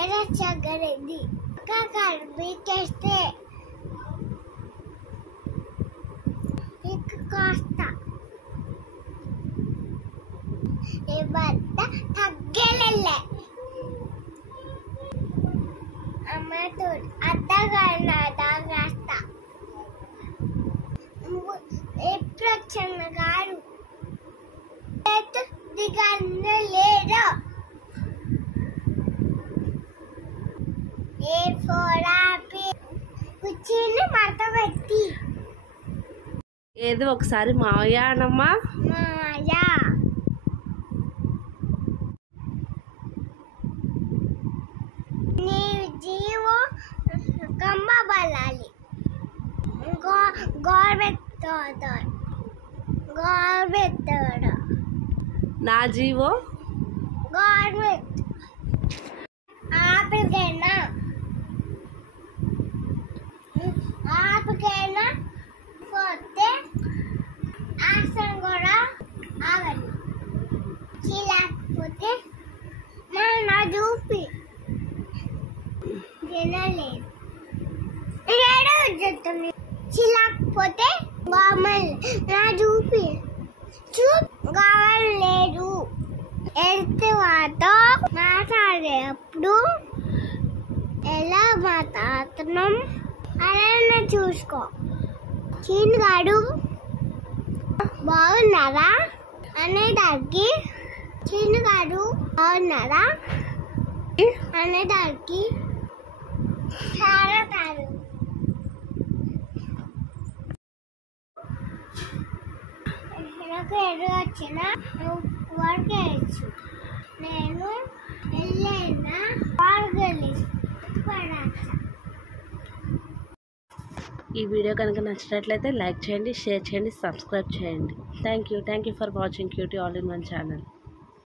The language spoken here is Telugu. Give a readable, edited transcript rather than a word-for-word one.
ఎరచగలింది కనిపిస్తే కాస్త బద్ద తగ్గలే అమ్మతో అద్దగాస్తా ఎప్పుడు గారు దిగన్న లేదు ఏ ఫోరాపి కుర్చీని మడత పెట్టి ఏదో ఒకసారి మావయ్య అనమ్మా. మావయ్య నీ జీవో కమ్మ బలాలి గవర్నమెంట్ నా జీవో గవర్నమెంట్ ఆపికైనా పోతే ఆసం కూడా ఆగదు లేకపోతే నా చూపి తినలేదు చెప్తుంది చిలకపోతే గవర్నమెంట్ నా చూపి కావలేదు ఎడతవాతో మాట్లాడేటప్పుడు ఎలా మాట్లాడుతున్నాం అలా చూసుకో. చీనగాడు బాగున్నారా అనేదానికి చీనగాడు బాగున్నారా అనేదానికి చాలా కాదు. నాకు ఎదురు వచ్చిన వర్క్ వేయచ్చు నేను వెళ్ళైనా పాల్గొని ఈ వీడియో కనుక నచ్చినట్లయితే లైక్ చేయండి, షేర్ చేయండి, సబ్స్క్రైబ్ చేయండి. Thank you for watching cutie all in one channel.